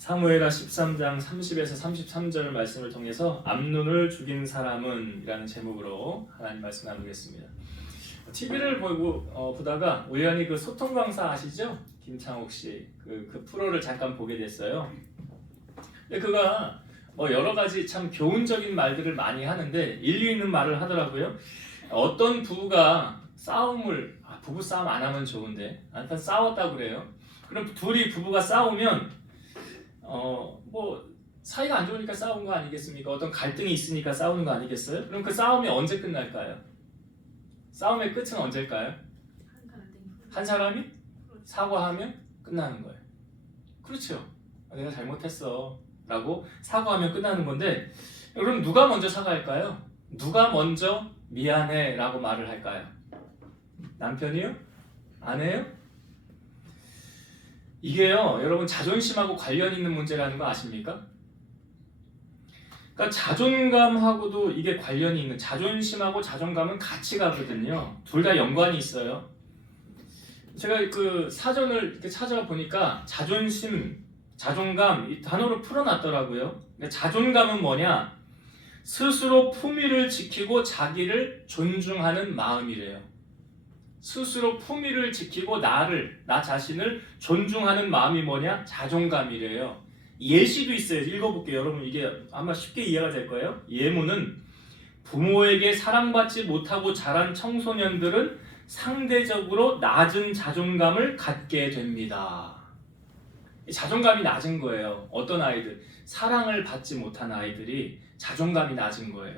사무엘하 13장 30에서 33절 말씀을 통해서 암논을 죽인 사람은 이라는 제목으로 하나님 말씀 나누겠습니다. TV를 보다가 우연히 그 소통 강사 아시죠? 김창옥 씨 그 프로를 잠깐 보게 됐어요. 근데 그가 여러 가지 참 교훈적인 말들을 많이 하는데 일리 있는 말을 하더라고요. 어떤 부부가 부부 싸움 안 하면 좋은데 일단 싸웠다고 그래요. 그럼 부부가 싸우면 사이가 안 좋으니까 싸운 거 아니겠습니까? 어떤 갈등이 있으니까 싸우는 거 아니겠어요? 그럼 그 싸움이 언제 끝날까요? 싸움의 끝은 언제일까요? 한 사람이 사과하면 끝나는 거예요. 그렇죠. 내가 잘못했어 라고 사과하면 끝나는 건데, 그럼 누가 먼저 사과할까요? 누가 먼저 미안해 라고 말을 할까요? 남편이요? 아내요? 이게요, 여러분 자존심하고 관련 있는 문제라는 거 아십니까? 그러니까 자존감하고도 이게 관련이 있는, 자존심하고 자존감은 같이 가거든요. 둘 다 연관이 있어요. 제가 그 사전을 이렇게 찾아보니까 자존심, 자존감 이 단어로 풀어놨더라고요. 근데 자존감은 뭐냐? 스스로 품위를 지키고 자기를 존중하는 마음이래요. 스스로 품위를 지키고 나 자신을 존중하는 마음이 뭐냐? 자존감이래요. 예시도 있어요. 읽어볼게요. 여러분 이게 아마 쉽게 이해가 될 거예요. 예문은 부모에게 사랑받지 못하고 자란 청소년들은 상대적으로 낮은 자존감을 갖게 됩니다. 자존감이 낮은 거예요. 어떤 아이들? 사랑을 받지 못한 아이들이 자존감이 낮은 거예요.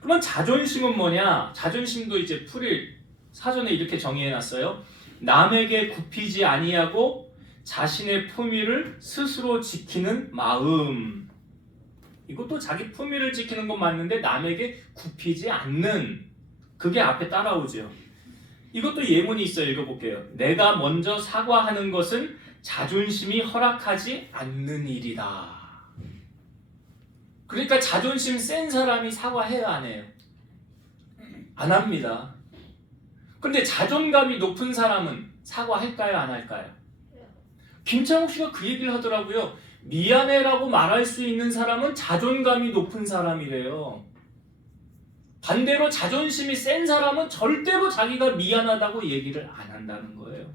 그러면 자존심은 뭐냐? 자존심도 이제 사전에 이렇게 정의해놨어요. 남에게 굽히지 아니하고 자신의 품위를 스스로 지키는 마음. 이것도 자기 품위를 지키는 건 맞는데 남에게 굽히지 않는, 그게 앞에 따라오죠. 이것도 예문이 있어요. 읽어볼게요. 내가 먼저 사과하는 것은 자존심이 허락하지 않는 일이다. 그러니까 자존심 센 사람이 사과해야 안 해요? 안 합니다. 근데 자존감이 높은 사람은 사과할까요? 안 할까요? 김창욱 씨가 그 얘기를 하더라고요. 미안해라고 말할 수 있는 사람은 자존감이 높은 사람이래요. 반대로 자존심이 센 사람은 절대로 자기가 미안하다고 얘기를 안 한다는 거예요.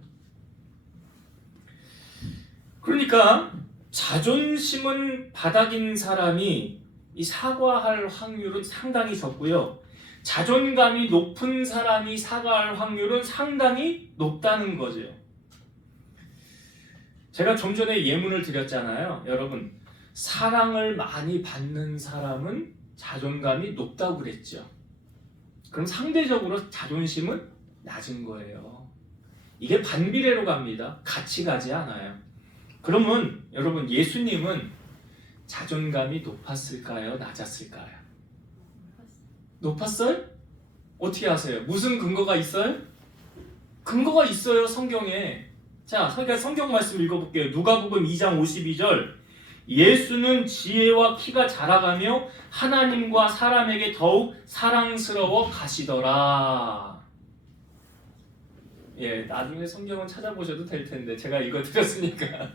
그러니까 자존심은 바닥인 사람이 이 사과할 확률은 상당히 적고요. 자존감이 높은 사람이 사과할 확률은 상당히 높다는 거죠. 제가 좀 전에 예문을 드렸잖아요. 여러분, 사랑을 많이 받는 사람은 자존감이 높다고 그랬죠. 그럼 상대적으로 자존심은 낮은 거예요. 이게 반비례로 갑니다. 같이 가지 않아요. 그러면 여러분, 예수님은 자존감이 높았을까요? 낮았을까요? 높았어요? 어떻게 아세요? 무슨 근거가 있어요? 근거가 있어요, 성경에. 자, 성경 말씀 읽어볼게요. 누가복음 2장 52절. 예수는 지혜와 키가 자라가며 하나님과 사람에게 더욱 사랑스러워 가시더라. 나중에 성경은 찾아보셔도 될 텐데 제가 읽어드렸으니까.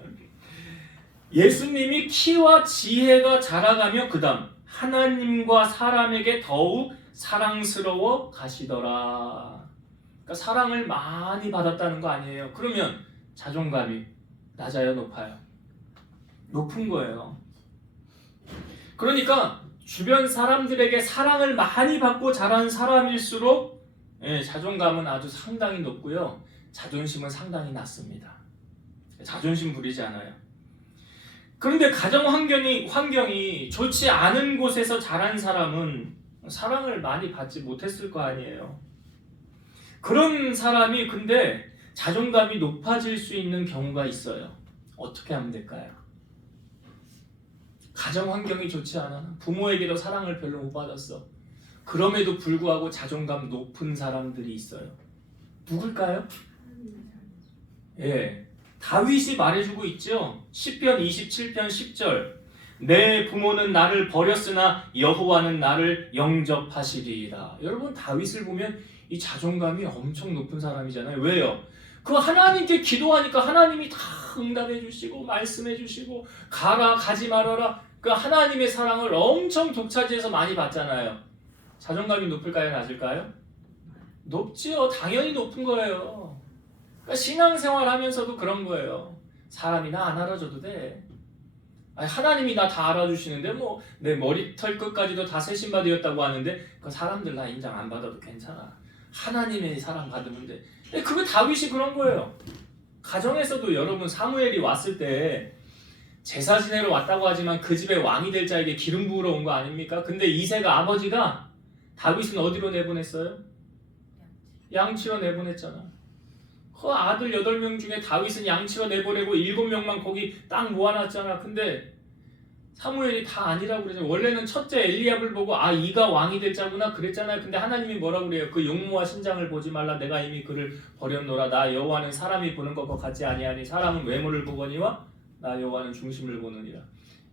예수님이 키와 지혜가 자라가며 그 다음 하나님과 사람에게 더욱 사랑스러워 가시더라. 그러니까 사랑을 많이 받았다는 거 아니에요. 그러면 자존감이 낮아요, 높아요? 높은 거예요. 그러니까 주변 사람들에게 사랑을 많이 받고 자란 사람일수록 자존감은 아주 상당히 높고요. 자존심은 상당히 낮습니다. 자존심 부리지 않아요. 그런데 가정 환경이 좋지 않은 곳에서 자란 사람은 사랑을 많이 받지 못했을 거 아니에요. 그런 사람이 근데 자존감이 높아질 수 있는 경우가 있어요. 어떻게 하면 될까요? 가정 환경이 좋지 않아. 부모에게도 사랑을 별로 못 받았어. 그럼에도 불구하고 자존감 높은 사람들이 있어요. 누굴까요? 다윗이 말해주고 있죠. 시편 27편 10절. 내 부모는 나를 버렸으나 여호와는 나를 영접하시리이다. 여러분, 다윗을 보면 이 자존감이 엄청 높은 사람이잖아요. 왜요? 그 하나님께 기도하니까 하나님이 다 응답해 주시고 말씀해 주시고 가라 가지 말아라. 그 하나님의 사랑을 엄청 독차지해서 많이 받잖아요. 자존감이 높을까요? 낮을까요? 높지요. 당연히 높은 거예요. 그러니까 신앙생활 하면서도 그런 거예요. 사람이 나 안 알아줘도 돼. 아니, 하나님이 나 다 알아주시는데 뭐 내 머리털 끝까지도 다 세신받으였다고 하는데 그 사람들 나 인정 안 받아도 괜찮아. 하나님의 사랑 받으면 돼. 그게 다윗이 그런 거예요. 가정에서도 여러분 사무엘이 왔을 때 제사 지내러 왔다고 하지만 그 집에 왕이 될 자에게 기름 부으러 온 거 아닙니까? 근데 이새가 아버지가 다윗은 어디로 내보냈어요? 양치로 내보냈잖아. 그 아들 8명 중에 다윗은 양치로 내보내고 7명만 거기 딱 모아놨잖아. 근데 사무엘이 다 아니라고 그러죠. 원래는 첫째 엘리압을 보고 아 이가 왕이 될 자구나 그랬잖아요. 근데 하나님이 뭐라고 그래요? 그 용모와 신장을 보지 말라. 내가 이미 그를 버렸노라. 나 여호와는 사람이 보는 것과 같지 아니하니 사람은 외모를 보거니와 나 여호와는 중심을 보느니라.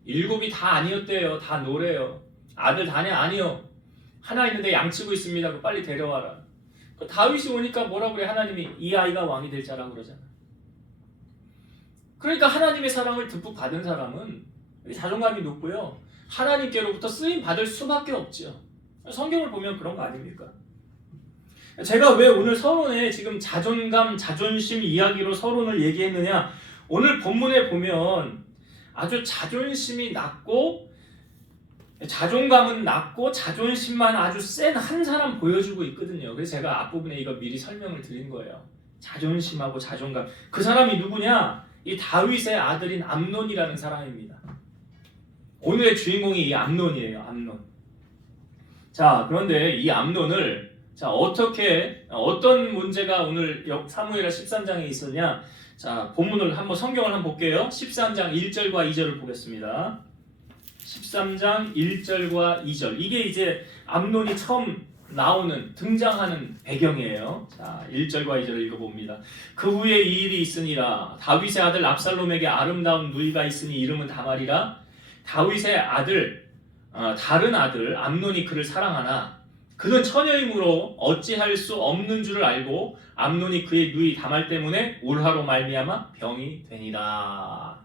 7이 다 아니었대요. 다 노래요. 아들 다냐? 아니요. 하나 있는데 양치고 있습니다. 그 빨리 데려와라. 다윗이 오니까 뭐라고 그래? 하나님이 이 아이가 왕이 될 자라고 그러잖아. 그러니까 하나님의 사랑을 듬뿍 받은 사람은 자존감이 높고요. 하나님께로부터 쓰임 받을 수밖에 없죠. 성경을 보면 그런 거 아닙니까? 제가 왜 오늘 서론에 지금 자존감, 자존심 이야기로 서론을 얘기했느냐? 오늘 본문에 보면 아주 자존심이 낮고 자존감은 낮고 자존심만 아주 센 한 사람 보여주고 있거든요. 그래서 제가 앞부분에 이거 미리 설명을 드린 거예요. 자존심하고 자존감. 그 사람이 누구냐? 이 다윗의 아들인 암논이라는 사람입니다. 오늘의 주인공이 이 암논이에요. 암논. 자, 그런데 이 암논을 어떤 문제가 오늘 사무엘하 13장에 있었냐? 자, 본문을 성경을 한번 볼게요. 13장 1절과 2절을 보겠습니다. 13장 1절과 2절. 이게 이제 암논이 처음 등장하는 배경이에요. 자, 1절과 2절을 읽어봅니다. 그 후에 이 일이 있으니라. 다윗의 아들 압살롬에게 아름다운 누이가 있으니 이름은 다말이라. 다윗의 다른 아들 암논이 그를 사랑하나 그는 처녀이므로 어찌할 수 없는 줄을 알고 암논이 그의 누이 다말 때문에 울화로 말미암아 병이 되니라.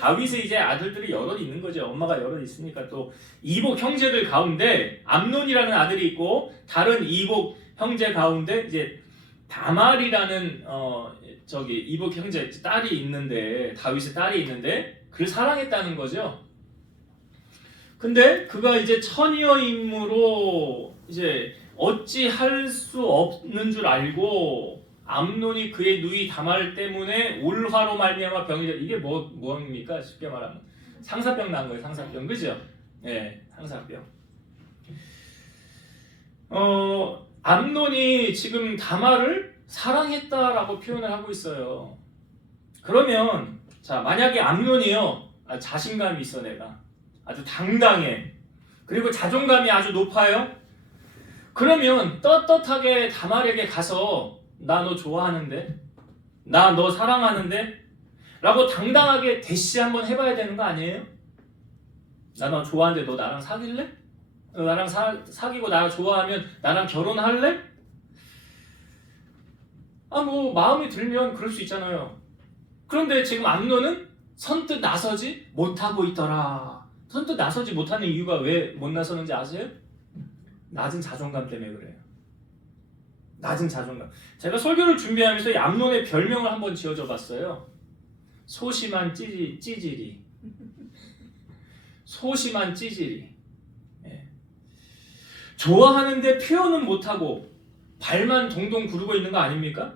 다윗의 이제 아들들이 여럿 있는 거죠. 엄마가 여럿 있으니까 또 이복 형제들 가운데 암논이라는 아들이 있고 다른 이복 형제 가운데 이제 다말이라는 이복 형제 딸이 있는데 다윗의 딸이 있는데 그를 사랑했다는 거죠. 근데 그가 이제 처녀이므로 이제 어찌 할 수 없는 줄 알고 암논이 그의 누이 다말 때문에 울화로 말미암아 병이 돼. 이게 뭐입니까? 쉽게 말하면 상사병 난 거예요. 상사병. 그죠? 네, 상사병. 암논이 지금 다말을 사랑했다라고 표현을 하고 있어요. 그러면 자, 만약에 암논이요. 자신감이 있어 내가. 아주 당당해. 그리고 자존감이 아주 높아요. 그러면 떳떳하게 다말에게 가서 나 너 좋아하는데? 나 너 사랑하는데? 라고 당당하게 대시 한번 해봐야 되는 거 아니에요? 나 너 좋아하는데 너 나랑 사귈래? 너 나랑 사귀고 나 좋아하면 나랑 결혼할래? 마음이 들면 그럴 수 있잖아요. 그런데 지금 암논은 선뜻 나서지 못하고 있더라. 선뜻 나서지 못하는 이유가 왜 못 나서는지 아세요? 낮은 자존감 때문에 그래요. 낮은 자존감. 제가 설교를 준비하면서 이 암논의 별명을 한번 지어줘 봤어요. 소심한 찌질이. 소심한 찌질이. 예. 좋아하는데 표현은 못하고 발만 동동 구르고 있는 거 아닙니까?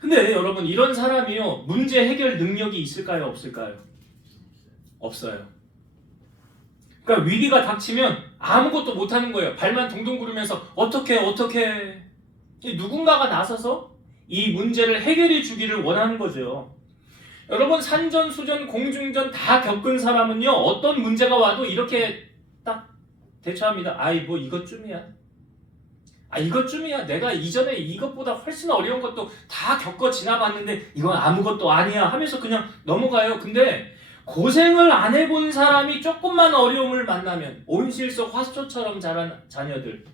근데 여러분 이런 사람이요 문제 해결 능력이 있을까요? 없을까요? 없어요. 그러니까 위기가 닥치면 아무것도 못하는 거예요. 발만 동동 구르면서 어떻게 누군가가 나서서 이 문제를 해결해 주기를 원하는 거죠. 여러분 산전수전 공중전 다 겪은 사람은요 어떤 문제가 와도 이렇게 딱 대처합니다. 이것쯤이야. 내가 이전에 이것보다 훨씬 어려운 것도 다 겪어 지나봤는데 이건 아무것도 아니야 하면서 그냥 넘어가요. 근데 고생을 안 해본 사람이 조금만 어려움을 만나면 온실 속 화초처럼 자란 자녀들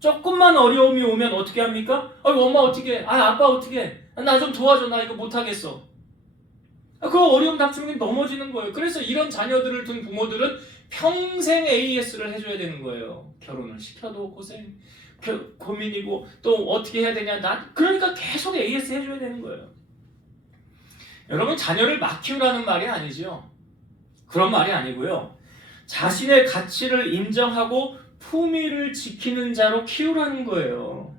조금만 어려움이 오면 어떻게 합니까? 엄마 어떻게 해? 아빠 어떻게 해? 나 좀 도와줘. 나 이거 못하겠어. 그 어려움 닥치면 넘어지는 거예요. 그래서 이런 자녀들을 둔 부모들은 평생 AS를 해줘야 되는 거예요. 결혼을 시켜도 고생, 고민이고 또 어떻게 해야 되냐. 그러니까 계속 AS 해줘야 되는 거예요. 여러분, 자녀를 막 키우라는 말이 아니죠. 그런 말이 아니고요. 자신의 가치를 인정하고 품위를 지키는 자로 키우라는 거예요.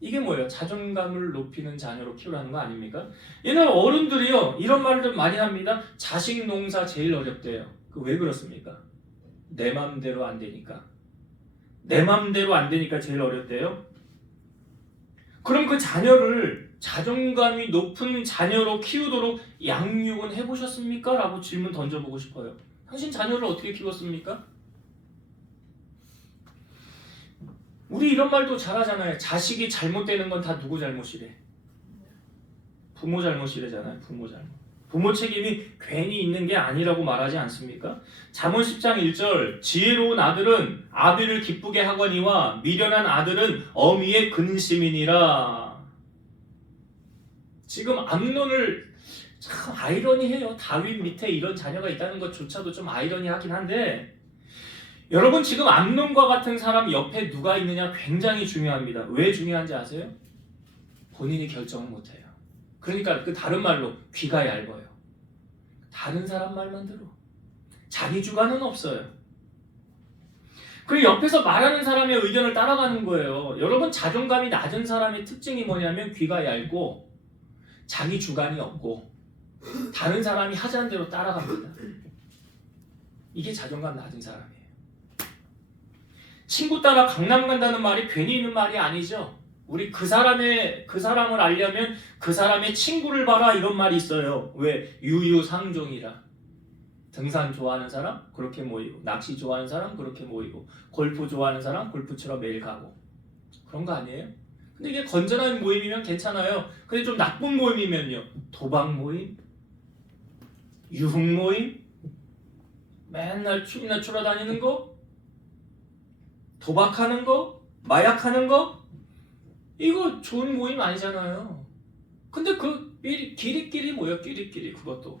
이게 뭐예요? 자존감을 높이는 자녀로 키우라는 거 아닙니까? 옛날 어른들이요, 이런 말을 많이 합니다. 자식 농사 제일 어렵대요. 왜 그렇습니까? 내 맘대로 안 되니까. 내 맘대로 안 되니까 제일 어렵대요. 그럼 그 자녀를 자존감이 높은 자녀로 키우도록 양육은 해보셨습니까? 라고 질문 던져보고 싶어요. 당신 자녀를 어떻게 키웠습니까? 우리 이런 말도 잘하잖아요. 자식이 잘못되는 건 다 누구 잘못이래? 부모 잘못이래잖아요. 부모 잘못. 부모 책임이 괜히 있는 게 아니라고 말하지 않습니까? 잠언 10장 1절 지혜로운 아들은 아비를 기쁘게 하거니와 미련한 아들은 어미의 근심이니라. 지금 암논을 참 아이러니해요. 다윗 밑에 이런 자녀가 있다는 것조차도 좀 아이러니하긴 한데, 여러분, 지금 암논과 같은 사람 옆에 누가 있느냐 굉장히 중요합니다. 왜 중요한지 아세요? 본인이 결정을 못해요. 그러니까 그 다른 말로 귀가 얇아요. 다른 사람 말만 들어. 자기 주관은 없어요. 그리고 옆에서 말하는 사람의 의견을 따라가는 거예요. 여러분, 자존감이 낮은 사람의 특징이 뭐냐면 귀가 얇고 자기 주관이 없고 다른 사람이 하자는 대로 따라갑니다. 이게 자존감 낮은 사람이에요. 친구 따라 강남 간다는 말이 괜히 있는 말이 아니죠. 우리 그 사람을 알려면 그 사람의 친구를 봐라, 이런 말이 있어요. 왜? 유유상종이라. 등산 좋아하는 사람 그렇게 모이고, 낚시 좋아하는 사람 그렇게 모이고, 골프 좋아하는 사람 골프 치러 매일 가고, 그런 거 아니에요? 근데 이게 건전한 모임이면 괜찮아요. 근데 좀 나쁜 모임이면요, 도박 모임, 유흥 모임, 맨날 춤이나 추러 다니는 거, 도박하는 거, 마약하는 거, 이거 좋은 모임 아니잖아요. 근데 그 끼리끼리 모여, 끼리끼리. 그것도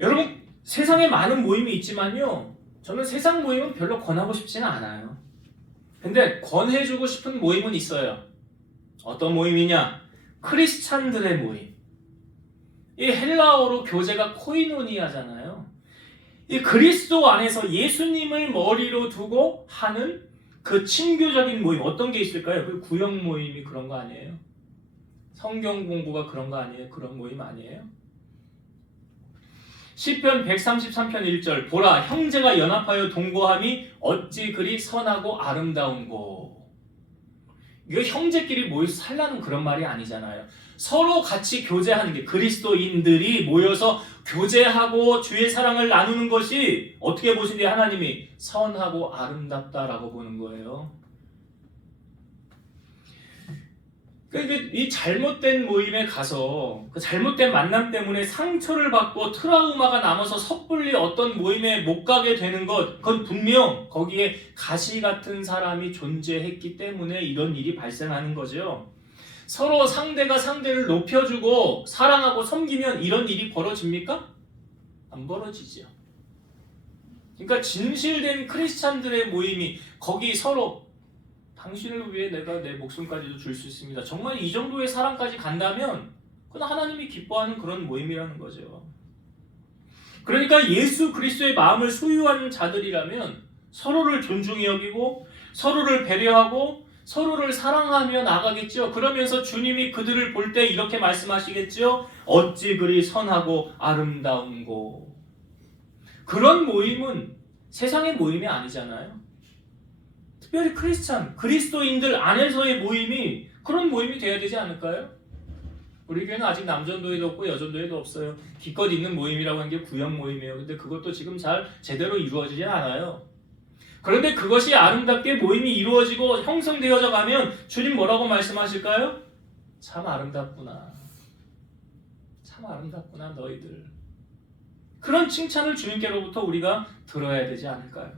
여러분, 세상에 많은 모임이 있지만요, 저는 세상 모임은 별로 권하고 싶지는 않아요. 근데 권해주고 싶은 모임은 있어요. 어떤 모임이냐? 크리스찬들의 모임. 이 헬라어로 교제가 코이노니아잖아요. 이 그리스도 안에서 예수님을 머리로 두고 하는 그 친교적인 모임, 어떤 게 있을까요? 그 구역 모임이 그런 거 아니에요? 성경 공부가 그런 거 아니에요? 그런 모임 아니에요? 시편 133편 1절 보라, 형제가 연합하여 동거함이 어찌 그리 선하고 아름다운고. 이거 형제끼리 모여서 살라는 그런 말이 아니잖아요. 서로 같이 교제하는 게, 그리스도인들이 모여서 교제하고 주의 사랑을 나누는 것이 어떻게 보시는데 하나님이 선하고 아름답다라고 보는 거예요. 그러니까 이 잘못된 모임에 가서 그 잘못된 만남 때문에 상처를 받고 트라우마가 남아서 섣불리 어떤 모임에 못 가게 되는 것, 그건 분명 거기에 가시 같은 사람이 존재했기 때문에 이런 일이 발생하는 거죠. 서로 상대가 상대를 높여주고 사랑하고 섬기면 이런 일이 벌어집니까? 안 벌어지죠. 그러니까 진실된 크리스찬들의 모임이 거기 서로 당신을 위해 내가 내 목숨까지도 줄 수 있습니다. 정말 이 정도의 사랑까지 간다면 그건 하나님이 기뻐하는 그런 모임이라는 거죠. 그러니까 예수 그리스도의 마음을 소유한 자들이라면 서로를 존중히 여기고 서로를 배려하고 서로를 사랑하며 나가겠죠. 그러면서 주님이 그들을 볼 때 이렇게 말씀하시겠죠. 어찌 그리 선하고 아름다운고. 그런 모임은 세상의 모임이 아니잖아요. 특별히 크리스찬, 그리스도인들 안에서의 모임이 그런 모임이 돼야 되지 않을까요? 우리 교회는 아직 남전도에도 없고 여전도에도 없어요. 기껏 있는 모임이라고 하는 게 구역 모임이에요. 근데 그것도 지금 잘 제대로 이루어지지 않아요. 그런데 그것이 아름답게 모임이 이루어지고 형성되어져 가면 주님 뭐라고 말씀하실까요? 참 아름답구나. 참 아름답구나 너희들. 그런 칭찬을 주님께로부터 우리가 들어야 되지 않을까요?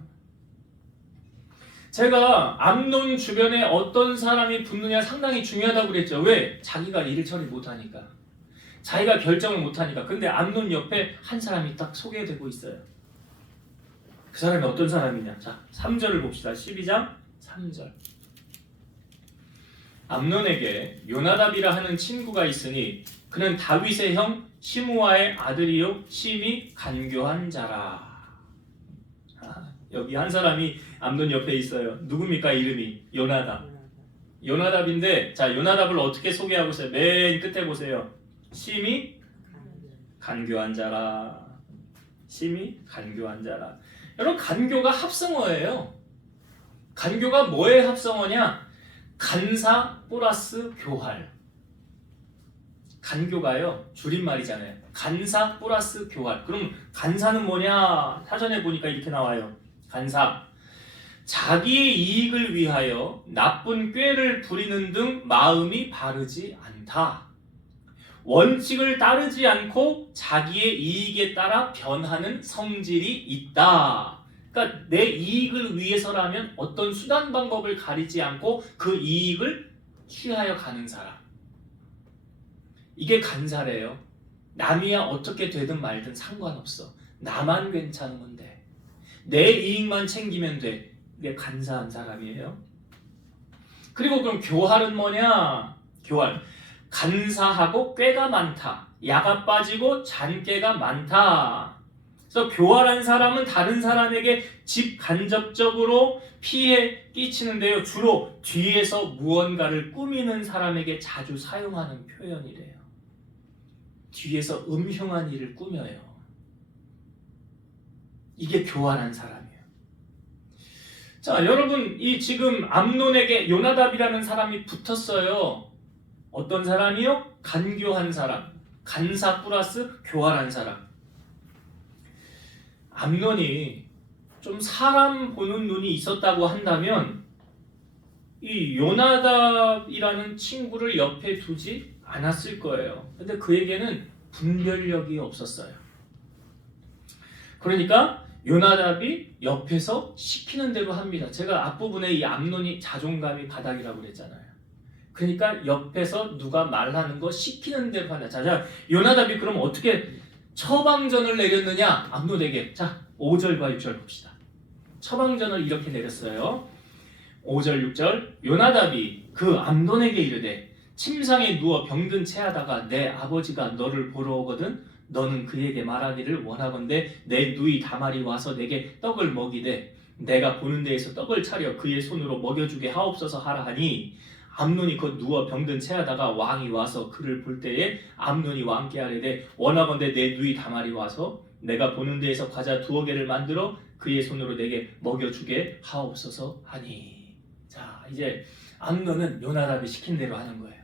제가 암논 주변에 어떤 사람이 붙느냐 상당히 중요하다고 그랬죠. 왜? 자기가 일을 처리 못하니까. 자기가 결정을 못하니까. 근데 암논 옆에 한 사람이 딱 소개되고 있어요. 그 사람이 어떤 사람이냐. 자, 3절을 봅시다. 12장 3절. 암논에게 요나답이라 하는 친구가 있으니 그는 다윗의 형 시므아의 아들이요 심히 간교한 자라. 여기 한 사람이 암논 옆에 있어요. 누굽니까? 이름이 요나답. 요나답인데, 자, 요나답을 어떻게 소개하고 있어요? 맨 끝에 보세요. 심히 간교한 자라. 심히 간교한 자라. 여러분, 간교가 합성어예요. 간교가 뭐의 합성어냐? 간사 플러스 교활. 간교가요, 줄임말이잖아요. 간사 플러스 교활. 그럼 간사는 뭐냐? 사전에 보니까 이렇게 나와요. 간사. 자기의 이익을 위하여 나쁜 꾀를 부리는 등 마음이 바르지 않다. 원칙을 따르지 않고 자기의 이익에 따라 변하는 성질이 있다. 그러니까 내 이익을 위해서라면 어떤 수단 방법을 가리지 않고 그 이익을 취하여 가는 사람. 이게 간사래요. 남이야 어떻게 되든 말든 상관없어. 나만 괜찮으면 돼. 내 이익만 챙기면 돼. 이게 간사한 사람이에요. 그리고 그럼 교활은 뭐냐? 교활. 간사하고 꾀가 많다. 야가 빠지고 잔꾀가 많다. 그래서 교활한 사람은 다른 사람에게 직간접적으로 피해 끼치는데요. 주로 뒤에서 무언가를 꾸미는 사람에게 자주 사용하는 표현이래요. 뒤에서 음흉한 일을 꾸며요. 이게 교활한 사람이에요. 자, 여러분, 이 지금 암논에게 요나답이라는 사람이 붙었어요. 어떤 사람이요? 간교한 사람. 간사 플러스 교활한 사람. 암논이 좀 사람 보는 눈이 있었다고 한다면 이 요나답이라는 친구를 옆에 두지 않았을 거예요. 근데 그에게는 분별력이 없었어요. 그러니까 요나답이 옆에서 시키는 대로 합니다. 제가 앞부분에 이 암논이 자존감이 바닥이라고 그랬잖아요. 그러니까 옆에서 누가 말하는 거 시키는 대로 한다. 자, 요나답이 그럼 어떻게 처방전을 내렸느냐? 암논에게. 자, 5절과 6절 봅시다. 처방전을 이렇게 내렸어요. 5절 6절. 요나답이 그 암논에게 이르되 침상에 누워 병든 채하다가 내 아버지가 너를 보러 오거든 너는 그에게 말하기를 원하건대 내 누이 다말이 와서 내게 떡을 먹이되 내가 보는 데에서 떡을 차려 그의 손으로 먹여주게 하옵소서 하라 하니 암논이 곧 누워 병든 채하다가 왕이 와서 그를 볼 때에 암논이 왕께 아뢰되 원하건대 내 누이 다말이 와서 내가 보는 데에서 과자 2개를 만들어 그의 손으로 내게 먹여주게 하옵소서 하니. 자, 이제 암논은 요나답이 시킨 대로 하는 거예요.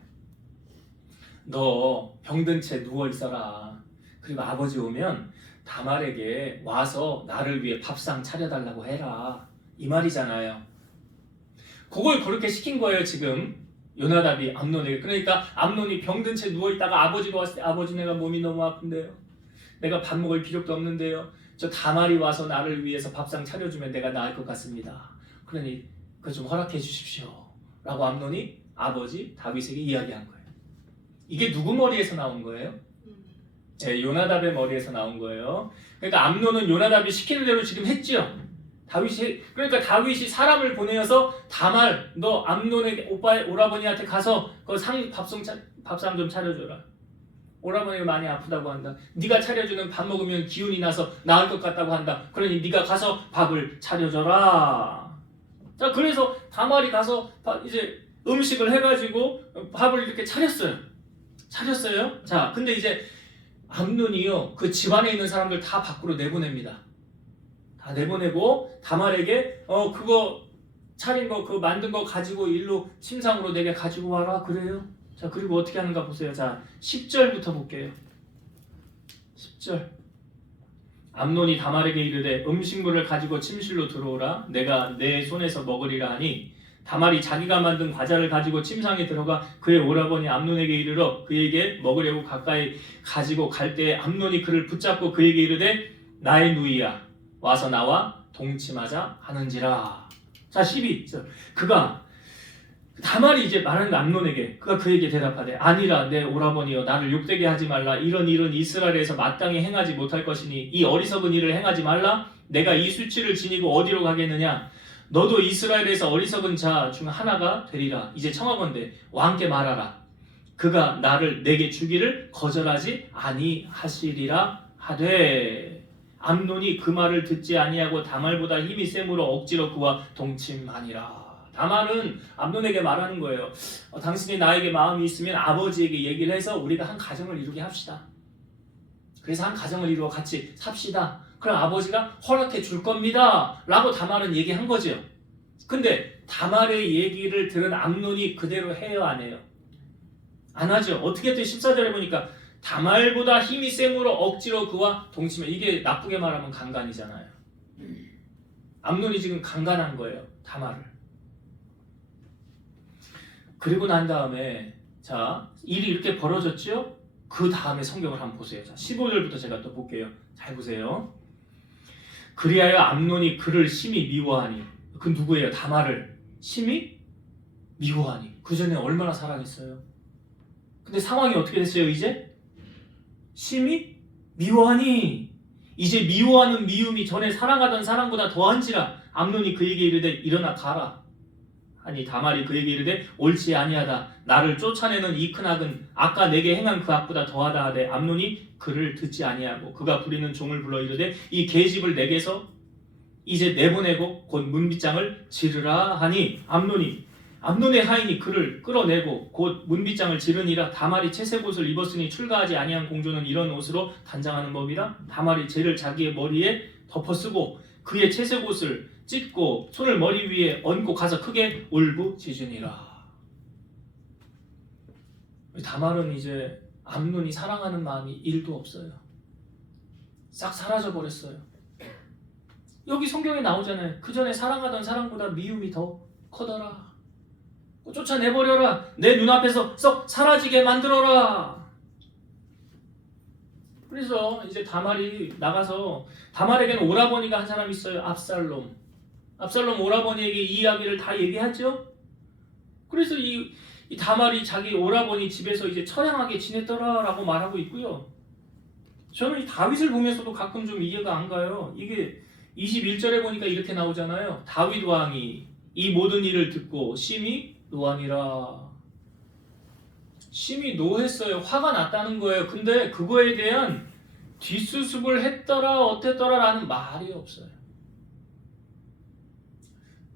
너 병든 채 누워 있어라. 그리고 아버지 오면 다말에게 와서 나를 위해 밥상 차려달라고 해라. 이 말이잖아요. 그걸 그렇게 시킨 거예요. 지금 요나답이 암논에게. 그러니까 암논이 병든 채 누워있다가 아버지가 왔을 때 아버지 내가 몸이 너무 아픈데요. 내가 밥 먹을 필요도 없는데요. 저 다말이 와서 나를 위해서 밥상 차려주면 내가 나을 것 같습니다. 그러니 그거 좀 허락해 주십시오. 라고 암논이 아버지 다윗에게 이야기한 거예요. 이게 누구 머리에서 나온 거예요? 네, 요나답의 머리에서 나온 거예요. 그러니까 암논은 요나답이 시키는 대로 지금 했죠. 그러니까 다윗이 사람을 보내어서 다말 너 암논에게 오라버니한테 가서 그 밥상 좀 차려줘라. 오라버니가 많이 아프다고 한다. 네가 차려주는 밥 먹으면 기운이 나서 나을 것 같다고 한다. 그러니 네가 가서 밥을 차려줘라. 자, 그래서 다말이 가서 이제 음식을 해가지고 밥을 이렇게 차렸어요. 자, 근데 이제 암논이요 그 집안에 있는 사람들 다 밖으로 내보냅니다. 다 내보내고 다말에게 그거 차린 거 그거 만든 거 가지고 일로 침상으로 내게 가지고 와라. 그래요? 자, 그리고 어떻게 하는가 보세요. 자, 10절부터 볼게요. 10절. 암논이 다말에게 이르되 음식물을 가지고 침실로 들어오라. 내가 내 손에서 먹으리라 하니 다말이 자기가 만든 과자를 가지고 침상에 들어가 그의 오라버니 암논에게 이르러 그에게 먹으려고 가까이 가지고 갈 때에 암논이 그를 붙잡고 그에게 이르되 나의 누이야 와서 나와 동침하자 하는지라. 자 12절. 그가 다말이 이제 말하는 암논에게 그가 그에게 대답하되 아니라 내 오라버니여 나를 욕되게 하지 말라. 이런 일은 이스라엘에서 마땅히 행하지 못할 것이니 이 어리석은 일을 행하지 말라. 내가 이 수치를 지니고 어디로 가겠느냐. 너도 이스라엘에서 어리석은 자 중 하나가 되리라. 이제 청하건대 왕께 말하라. 그가 나를 내게 주기를 거절하지 아니하시리라 하되 암논이 그 말을 듣지 아니하고 다말보다 힘이 셈으로 억지로 그와 동침하니라. 다말은 암논에게 말하는 거예요. 당신이 나에게 마음이 있으면 아버지에게 얘기를 해서 우리가 한 가정을 이루게 합시다. 그래서 한 가정을 이루어 같이 삽시다. 그럼 아버지가 허락해 줄 겁니다 라고 다말은 얘기한 거죠. 근데 다말의 얘기를 들은 암논이 그대로 해요 안 해요? 안 하죠. 어떻게든 14절에 보니까 다말보다 힘이 셈으로 억지로 그와 동침해. 이게 나쁘게 말하면 강간이잖아요. 암논이 지금 강간한 거예요 다말을. 그리고 난 다음에 자 일이 이렇게 벌어졌죠. 그 다음에 성경을 한번 보세요. 자 15절부터 제가 또 볼게요. 잘 보세요. 그리하여 암논이 그를 심히 미워하니. 그 누구예요? 다말을 심히 미워하니. 그 전에 얼마나 사랑했어요. 근데 상황이 어떻게 됐어요 이제? 심히 미워하니. 이제 미워하는 미움이 전에 사랑하던 사랑보다 더한지라. 암논이 그에게 이르되 일어나 가라 하니 다말이 그에게 이르되 옳지 아니하다. 나를 쫓아내는 이 큰 악은 아까 내게 행한 그 악보다 더하다 하되 암논이 그를 듣지 아니하고 그가 부리는 종을 불러 이르되 이 계집을 내게서 이제 내보내고 곧 문빗장을 지르라 하니 암논의 하인이 그를 끌어내고 곧 문빗장을 지르니라. 다말이 채색 옷을 입었으니 출가하지 아니한 공주는 이런 옷으로 단장하는 법이라. 다말이 재를 자기의 머리에 덮어쓰고 그의 채색 옷을 찢고 손을 머리 위에 얹고 가서 크게 울부짖으니라. 다말은 이제 암논이 사랑하는 마음이 1도 없어요. 싹 사라져 버렸어요. 여기 성경에 나오잖아요. 그 전에 사랑하던 사랑보다 미움이 더 커더라. 쫓아내버려라. 내 눈앞에서 썩 사라지게 만들어라. 그래서 이제 다말이 나가서 다말에게는 오라버니가 한 사람 있어요. 압살롬 오라버니에게 이 이야기를 다 얘기하죠. 그래서 이 다말이 자기 오라버니 집에서 이제 처량하게 지냈더라라고 말하고 있고요. 저는 이 다윗을 보면서도 가끔 좀 이해가 안 가요. 이게 21절에 보니까 이렇게 나오잖아요. 다윗 왕이 이 모든 일을 듣고 심히 노하니라. 심히 노했어요. 화가 났다는 거예요. 근데 그거에 대한 뒷수습을 했더라 어땠더라 라는 말이 없어요.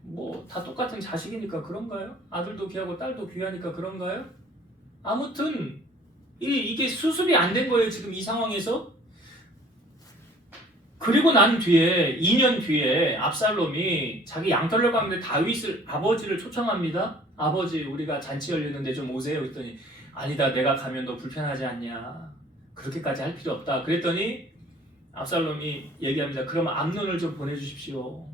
뭐 다 똑같은 자식이니까 그런가요? 아들도 귀하고 딸도 귀하니까 그런가요? 아무튼 이게 수습이 안 된 거예요. 지금 이 상황에서. 그리고 난 뒤에 2년 뒤에 압살롬이 자기 양털을 가는데 다윗을 아버지를 초청합니다. 아버지 우리가 잔치 열리는데 좀 오세요. 그랬더니 아니다 내가 가면 너 불편하지 않냐. 그렇게까지 할 필요 없다. 그랬더니 압살롬이 얘기합니다. 그럼 암논을 좀 보내주십시오.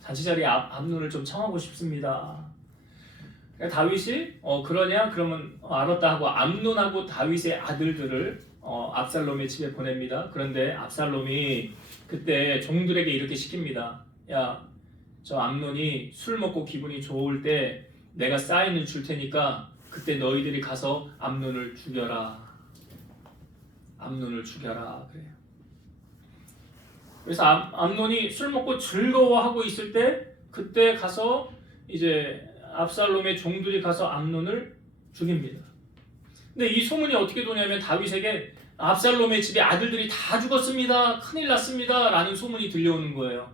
잔치 자리에 암논을 좀 청하고 싶습니다. 다윗이 그러냐? 그러면 알았다 하고 암논하고 다윗의 아들들을 압살롬의 집에 보냅니다. 그런데 압살롬이 그때 종들에게 이렇게 시킵니다. 야, 저 암논이 술 먹고 기분이 좋을 때 내가 사인을 줄 테니까 그때 너희들이 가서 암논을 죽여라. 암논을 죽여라 그래요. 그래서 암논이 술 먹고 즐거워하고 있을 때 그때 가서 이제 압살롬의 종들이 가서 암논을 죽입니다. 근데 이 소문이 어떻게 도냐면 다윗에게 압살롬의 집에 아들들이 다 죽었습니다. 큰일 났습니다. 라는 소문이 들려오는 거예요.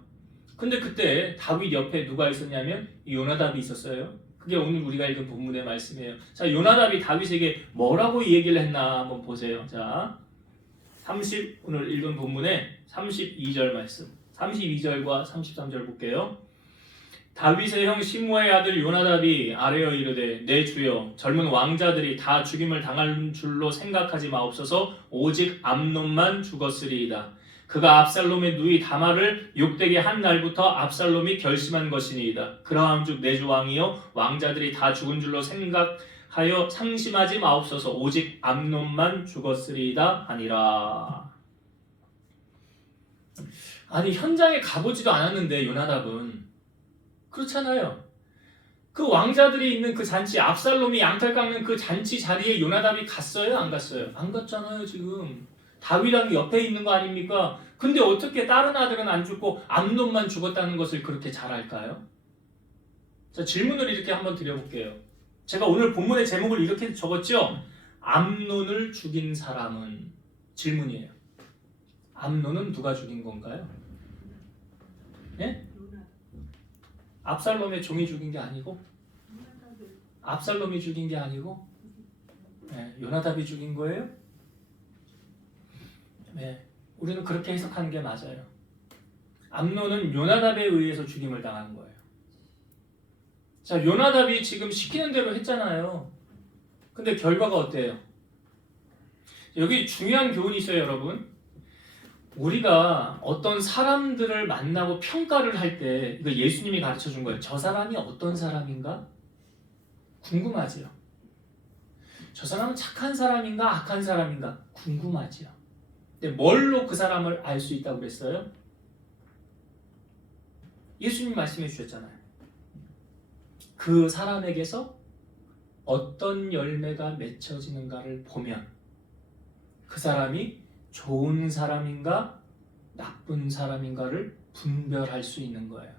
근데 그때 다윗 옆에 누가 있었냐면 요나답이 있었어요. 그게 오늘 우리가 읽은 본문의 말씀이에요. 자, 요나답이 다윗에게 뭐라고 얘기를 했나 한번 보세요. 자, 오늘 읽은 본문의 32절 말씀, 32절과 33절 볼게요. 다윗의 형 시므아의 아들 요나답이 아뢰어 이르되 내 주여 젊은 왕자들이 다 죽임을 당할 줄로 생각하지 마옵소서. 오직 암논만 죽었으리이다. 그가 압살롬의 누이 다말을 욕되게 한 날부터 압살롬이 결심한 것이니이다. 그러함즉 내 주 왕이여 왕자들이 다 죽은 줄로 생각하여 상심하지 마옵소서. 오직 암논만 죽었으리이다 하니라. 아니 현장에 가보지도 않았는데 요나답은 그렇잖아요. 그 왕자들이 있는 그 잔치, 압살롬이 양털 깎는 그 잔치 자리에 요나답이 갔어요? 안 갔어요? 안 갔잖아요, 지금. 다윗왕이 옆에 있는 거 아닙니까? 근데 어떻게 다른 아들은 안 죽고 암논만 죽었다는 것을 그렇게 잘 알까요? 자, 질문을 이렇게 한번 드려볼게요. 제가 오늘 본문의 제목을 이렇게 적었죠? 암논을 죽인 사람은? 질문이에요. 암논은 누가 죽인 건가요? 예? 압살롬의 종이 죽인 게 아니고? 압살롬이 죽인 게 아니고? 네, 요나답이 죽인 거예요? 네, 우리는 그렇게 해석하는 게 맞아요. 암논은 요나답에 의해서 죽임을 당한 거예요. 자, 요나답이 지금 시키는 대로 했잖아요. 근데 결과가 어때요? 여기 중요한 교훈이 있어요, 여러분. 우리가 어떤 사람들을 만나고 평가를 할 때 이거 예수님이 가르쳐 준 거예요. 저 사람이 어떤 사람인가? 궁금하지요. 저 사람은 착한 사람인가 악한 사람인가? 궁금하지요. 근데 뭘로 그 사람을 알 수 있다고 그랬어요? 예수님 말씀해 주셨잖아요. 그 사람에게서 어떤 열매가 맺혀지는가를 보면 그 사람이 좋은 사람인가 나쁜 사람인가를 분별할 수 있는 거예요.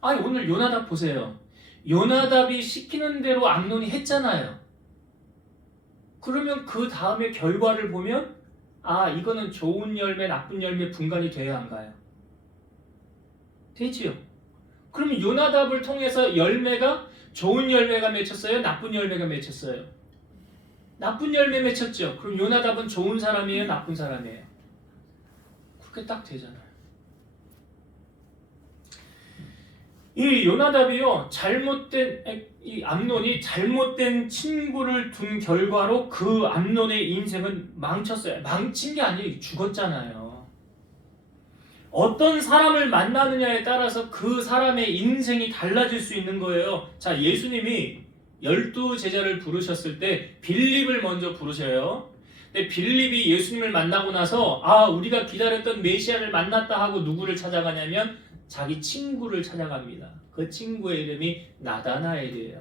아니, 오늘 요나답 보세요. 요나답이 시키는 대로 암논이 했잖아요. 그러면 그 다음에 결과를 보면 아, 이거는 좋은 열매 나쁜 열매 분간이 돼야 한가요? 되지요. 그러면 요나답을 통해서 열매가 좋은 열매가 맺혔어요? 나쁜 열매가 맺혔어요? 나쁜 열매 맺혔죠. 그럼 요나답은 좋은 사람이에요? 나쁜 사람이에요? 그렇게 딱 되잖아요. 이 요나답이요, 이 암논이 잘못된 친구를 둔 결과로 그 암논의 인생은 망쳤어요. 망친 게 아니에요. 죽었잖아요. 어떤 사람을 만나느냐에 따라서 그 사람의 인생이 달라질 수 있는 거예요. 자, 예수님이 12제자를 부르셨을 때 빌립을 먼저 부르셔요. 근데 빌립이 예수님을 만나고 나서 아, 우리가 기다렸던 메시아를 만났다 하고 누구를 찾아가냐면 자기 친구를 찾아갑니다. 그 친구의 이름이 나다나엘이에요.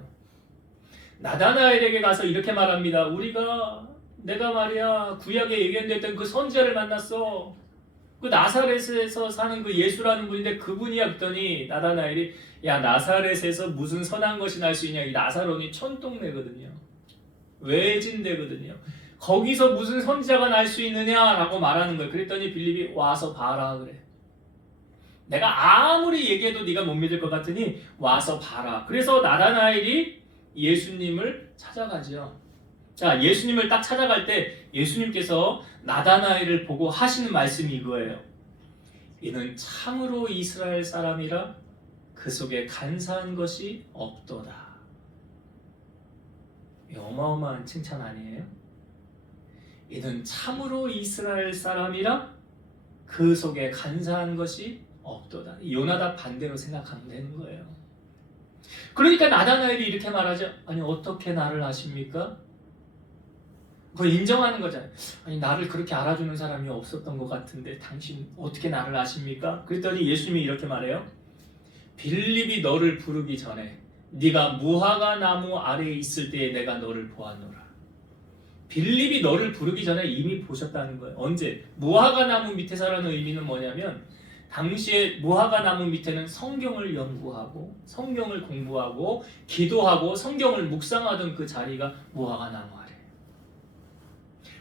나다나엘에게 가서 이렇게 말합니다. 내가 말이야 구약에 예견됐던 그 선지자를 만났어. 그 나사렛에서 사는 그 예수라는 분인데 그분이야. 그랬더니 나다나엘이 야, 나사렛에서 무슨 선한 것이 날 수 있냐. 이 나사론이 촌동네거든요. 외진데거든요. 거기서 무슨 선지자가 날 수 있느냐라고 말하는 거예요. 그랬더니 빌립이 와서 봐라 그래. 내가 아무리 얘기해도 네가 못 믿을 것 같으니 와서 봐라. 그래서 나다나엘이 예수님을 찾아가죠. 자, 예수님을 딱 찾아갈 때 예수님께서 나다나엘을 보고 하시는 말씀이 이거예요. 이는 참으로 이스라엘 사람이라 그 속에 간사한 것이 없도다. 어마어마한 칭찬 아니에요? 이는 참으로 이스라엘 사람이라 그 속에 간사한 것이 없도다. 요나답 반대로 생각하면 되는 거예요. 그러니까 나다나엘이 이렇게 말하죠. 아니, 어떻게 나를 아십니까? 그거 인정하는 거잖아요. 아니, 나를 그렇게 알아주는 사람이 없었던 것 같은데 당신 어떻게 나를 아십니까? 그랬더니 예수님이 이렇게 말해요. 빌립이 너를 부르기 전에 네가 무화과 나무 아래에 있을 때에 내가 너를 보았노라. 빌립이 너를 부르기 전에 이미 보셨다는 거예요. 언제? 무화과 나무 밑에서라는 의미는 뭐냐면 당시에 무화과 나무 밑에는 성경을 연구하고 성경을 공부하고 기도하고 성경을 묵상하던 그 자리가 무화과 나무 아래.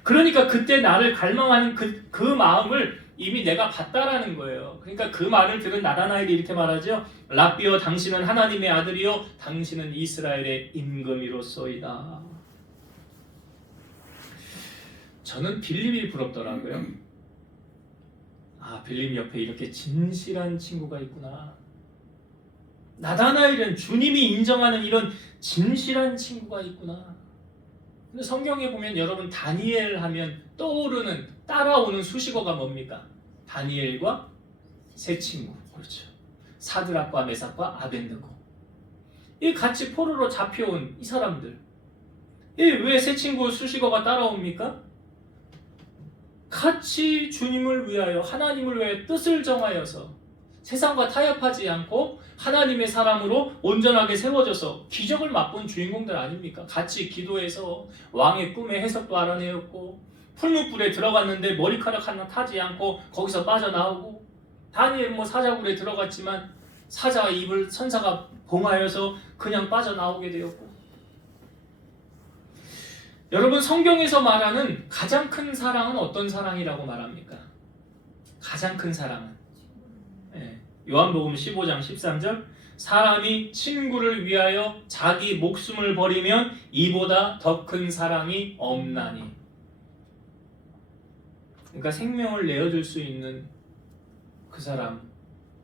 그러니까 그때 나를 갈망하는 그 마음을 이미 내가 봤다라는 거예요. 그러니까 그 말을 들은 나다나엘이 이렇게 말하죠. 랍비여, 당신은 하나님의 아들이요 당신은 이스라엘의 임금이로소이다. 저는 빌립이 부럽더라고요. 아, 빌립 옆에 이렇게 진실한 친구가 있구나. 나다나엘은 주님이 인정하는 이런 진실한 친구가 있구나. 근데 성경에 보면 여러분 다니엘 하면 떠오르는 따라오는 수식어가 뭡니까? 다니엘과 세 친구. 그렇죠. 사드락과 메삭과 아벤느고. 이 같이 포로로 잡혀온 이 사람들. 이 왜 세 친구 수식어가 따라옵니까? 같이 주님을 위하여 하나님을 위하여 뜻을 정하여서 세상과 타협하지 않고 하나님의 사람으로 온전하게 세워져서 기적을 맛본 주인공들 아닙니까? 같이 기도해서 왕의 꿈의 해석도 알아내었고 풀무불에 들어갔는데 머리카락 하나 타지 않고 거기서 빠져나오고 다니엘 사자굴에 들어갔지만 사자와 입을 천사가 봉하여서 그냥 빠져나오게 되었고 여러분 성경에서 말하는 가장 큰 사랑은 어떤 사랑이라고 말합니까? 가장 큰 사랑은 요한복음 15장 13절 사람이 친구를 위하여 자기 목숨을 버리면 이보다 더 큰 사랑이 없나니 그러니까 생명을 내어줄 수 있는 그 사람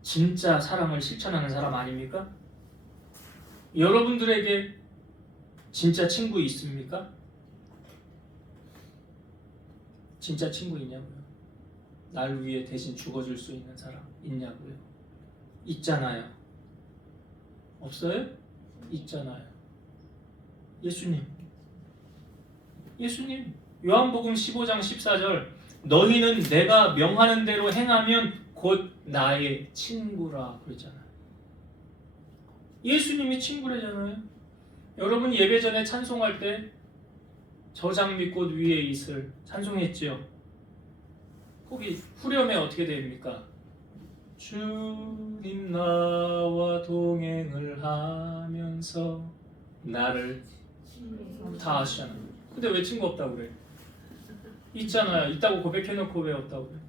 진짜 사랑을 실천하는 사람 아닙니까? 여러분들에게 진짜 친구 있습니까? 진짜 친구 있냐고요? 날 위해 대신 죽어줄 수 있는 사람 있냐고요? 있잖아요. 없어요? 있잖아요. 예수님. 요한복음 15장 14절 너희는 내가 명하는 대로 행하면 곧 나의 친구라 그랬잖아요. 예수님이 친구래잖아요. 여러분 예배 전에 찬송할 때 저 장미꽃 위에 있을 찬송했지요. 거기 후렴에 어떻게 됩니까? 주님 나와 동행을 하면서 나를 다 아시잖아요. 근데 왜 친구 없다고 그래? 있잖아요. 있다고 고백해놓고 왜 없다고 그래?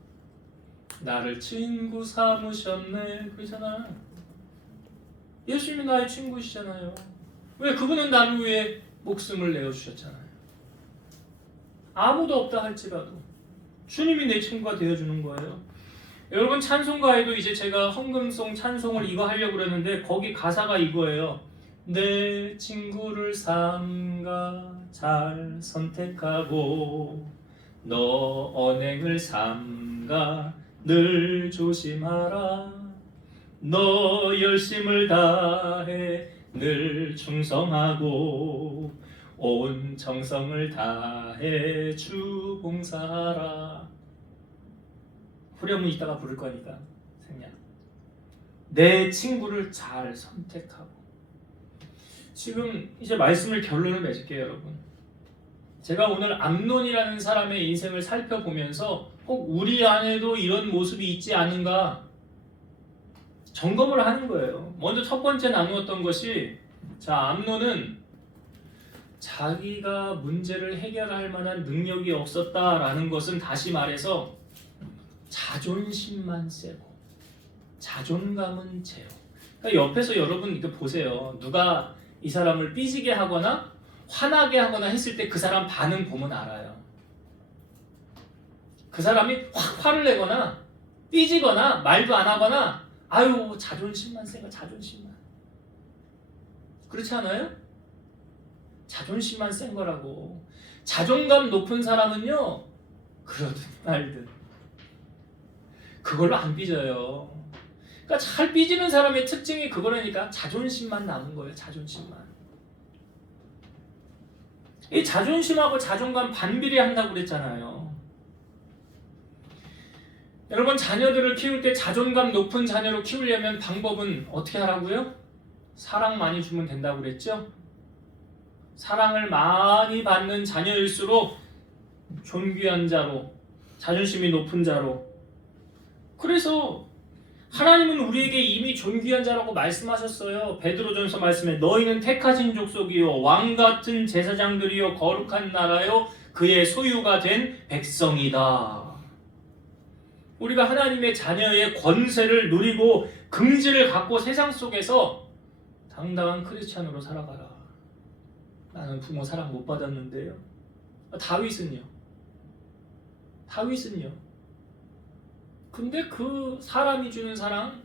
나를 친구 삼으셨네 그러잖아. 예수님이 나의 친구이시잖아요. 왜? 그분은 나를 위해 목숨을 내어주셨잖아요. 아무도 없다 할지라도 주님이 내 친구가 되어주는 거예요. 여러분 찬송가에도 이제 제가 헌금송 찬송을 이거 하려고 그랬는데 거기 가사가 이거예요. 내 친구를 삼가 잘 선택하고 너 언행을 삼가 늘 조심하라. 너 열심을 다해 늘 충성하고 온 정성을 다해 주 봉사하라. 후렴은 이따가 부를 거니까 생략. 내 친구를 잘 선택하고. 지금 이제 말씀을 결론을 맺을게요 여러분. 제가 오늘 암논이라는 사람의 인생을 살펴보면서 혹 우리 안에도 이런 모습이 있지 않은가 점검을 하는 거예요. 먼저 첫 번째 나누었던 것이 암논은 자기가 문제를 해결할 만한 능력이 없었다라는 것은 다시 말해서 자존심만 세고 자존감은 제로. 그러니까 옆에서 여러분 이렇게 보세요. 누가 이 사람을 삐지게 하거나 화나게 하거나 했을 때 그 사람 반응 보면 알아요. 그 사람이 확 화를 내거나 삐지거나 말도 안 하거나 아유 자존심만 세가 자존심만. 그렇지 않아요? 자존심만 센 거라고. 자존감 높은 사람은요 그러든 말든 그걸로 안 삐져요. 그러니까 잘 삐지는 사람의 특징이 그거라니까. 자존심만 남은 거예요. 자존심만. 이 자존심하고 자존감 반비례한다고 그랬잖아요. 여러분 자녀들을 키울 때 자존감 높은 자녀로 키우려면 방법은 어떻게 하라고요? 사랑 많이 주면 된다고 그랬죠? 사랑을 많이 받는 자녀일수록 존귀한 자로, 자존심이 높은 자로. 그래서 하나님은 우리에게 이미 존귀한 자라고 말씀하셨어요. 베드로전서 말씀에 너희는 택하신 족속이요 왕같은 제사장들이요 거룩한 나라요 그의 소유가 된 백성이다. 우리가 하나님의 자녀의 권세를 누리고 긍지를 갖고 세상 속에서 당당한 크리스찬으로 살아가라. 나는 부모 사랑 못 받았는데요. 다윗은요? 근데 그 사람이 주는 사랑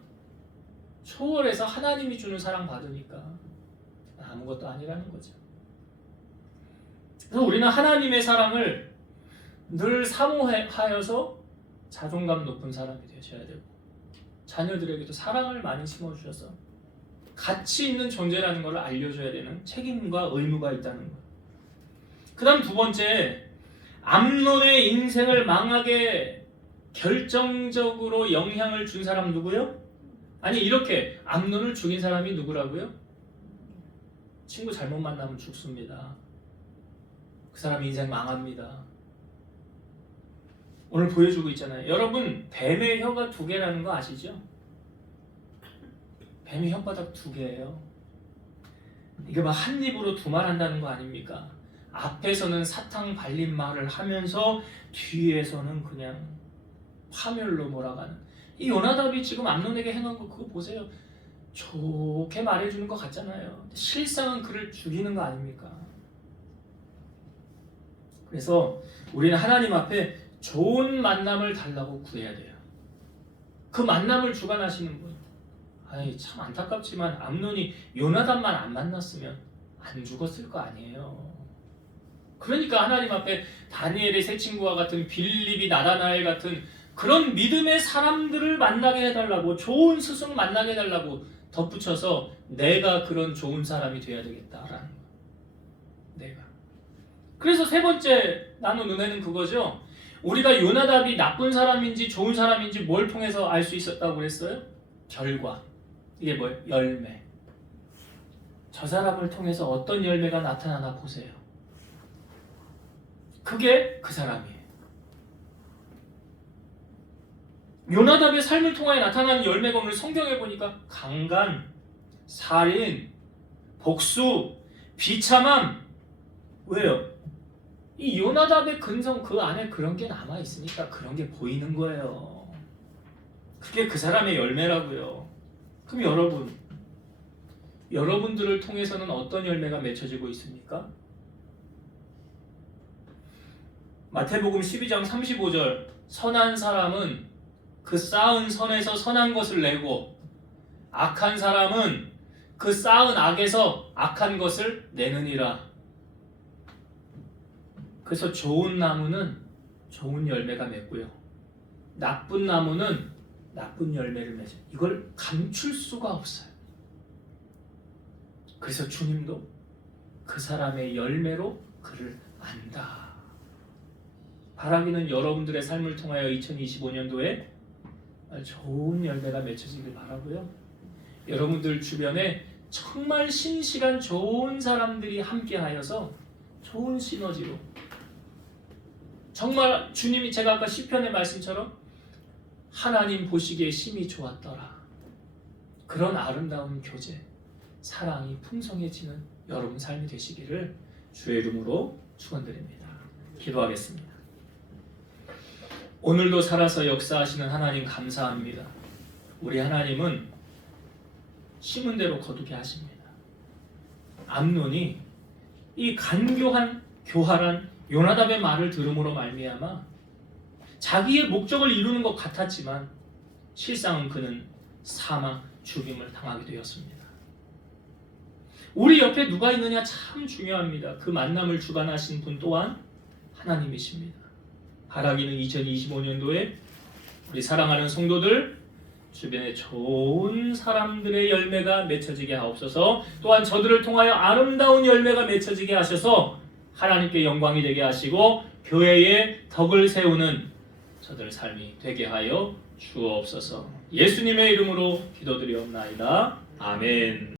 초월해서 하나님이 주는 사랑 받으니까 아무것도 아니라는 거죠. 그래서 우리는 하나님의 사랑을 늘 사모하여서 자존감 높은 사람이 되셔야 되고 자녀들에게도 사랑을 많이 심어주셔서 가치 있는 존재라는 것을 알려줘야 되는 책임과 의무가 있다는 것. 그 다음 두 번째, 암논의 인생을 망하게 결정적으로 영향을 준 사람 누구요? 아니 이렇게 암논을 죽인 사람이 누구라고요? 친구 잘못 만나면 죽습니다. 그 사람 인생 망합니다. 오늘 보여주고 있잖아요. 여러분 뱀의 혀가 2개라는 거 아시죠? 뱀의 혓바닥 2개예요. 이게 막 한 입으로 두말한다는 거 아닙니까? 앞에서는 사탕 발린 말을 하면서 뒤에서는 그냥 파멸로 몰아가는. 이 요나답이 지금 암논에게 해놓은 거 그거 보세요. 좋게 말해주는 것 같잖아요. 실상은 그를 죽이는 거 아닙니까? 그래서 우리는 하나님 앞에 좋은 만남을 달라고 구해야 돼요. 그 만남을 주관하시는 분. 아니 참 안타깝지만 암논이 요나답만 안 만났으면 안 죽었을 거 아니에요. 그러니까 하나님 앞에 다니엘의 세 친구와 같은 빌립이 나다나엘 같은 그런 믿음의 사람들을 만나게 해달라고, 좋은 스승 만나게 해달라고 덧붙여서 내가 그런 좋은 사람이 돼야 되겠다라는 거예요. 내가. 그래서 세 번째 나눈 은혜는 그거죠. 우리가 요나답이 나쁜 사람인지 좋은 사람인지 뭘 통해서 알 수 있었다고 그랬어요? 결과. 이게 뭐예요? 열매. 저 사람을 통해서 어떤 열매가 나타나나 보세요. 그게 그 사람이에요. 요나답의 삶을 통하여 나타나는 열매가 오늘 성경에 보니까 강간, 살인, 복수, 비참함. 왜요? 이 요나답의 근성 그 안에 그런 게 남아있으니까 그런 게 보이는 거예요. 그게 그 사람의 열매라고요. 그럼 여러분들을 통해서는 어떤 열매가 맺혀지고 있습니까? 마태복음 12장 35절 선한 사람은 그 쌓은 선에서 선한 것을 내고 악한 사람은 그 쌓은 악에서 악한 것을 내느니라. 그래서 좋은 나무는 좋은 열매가 맺고요. 나쁜 나무는 나쁜 열매를 맺어요. 이걸 감출 수가 없어요. 그래서 주님도 그 사람의 열매로 그를 안다. 바라기는 여러분들의 삶을 통하여 2025년도에 좋은 열매가 맺혀지길 바라고요. 여러분들 주변에 정말 신실한 좋은 사람들이 함께하여서 좋은 시너지로 정말 주님이 제가 아까 시편의 말씀처럼 하나님 보시기에 심히 좋았더라. 그런 아름다운 교제, 사랑이 풍성해지는 여러분 삶이 되시기를 주의 이름으로 축원드립니다. 기도하겠습니다. 오늘도 살아서 역사하시는 하나님 감사합니다. 우리 하나님은 심은 대로 거두게 하십니다. 암논이 이 간교한 교활한 요나답의 말을 들음으로 말미암아 자기의 목적을 이루는 것 같았지만 실상은 그는 사망, 죽임을 당하게 되었습니다. 우리 옆에 누가 있느냐 참 중요합니다. 그 만남을 주관하신 분 또한 하나님이십니다. 바라기는 2025년도에 우리 사랑하는 성도들 주변에 좋은 사람들의 열매가 맺혀지게 하옵소서. 또한 저들을 통하여 아름다운 열매가 맺혀지게 하셔서 하나님께 영광이 되게 하시고 교회의 덕을 세우는 저들 삶이 되게 하여 주옵소서. 예수님의 이름으로 기도드리옵나이다. 아멘.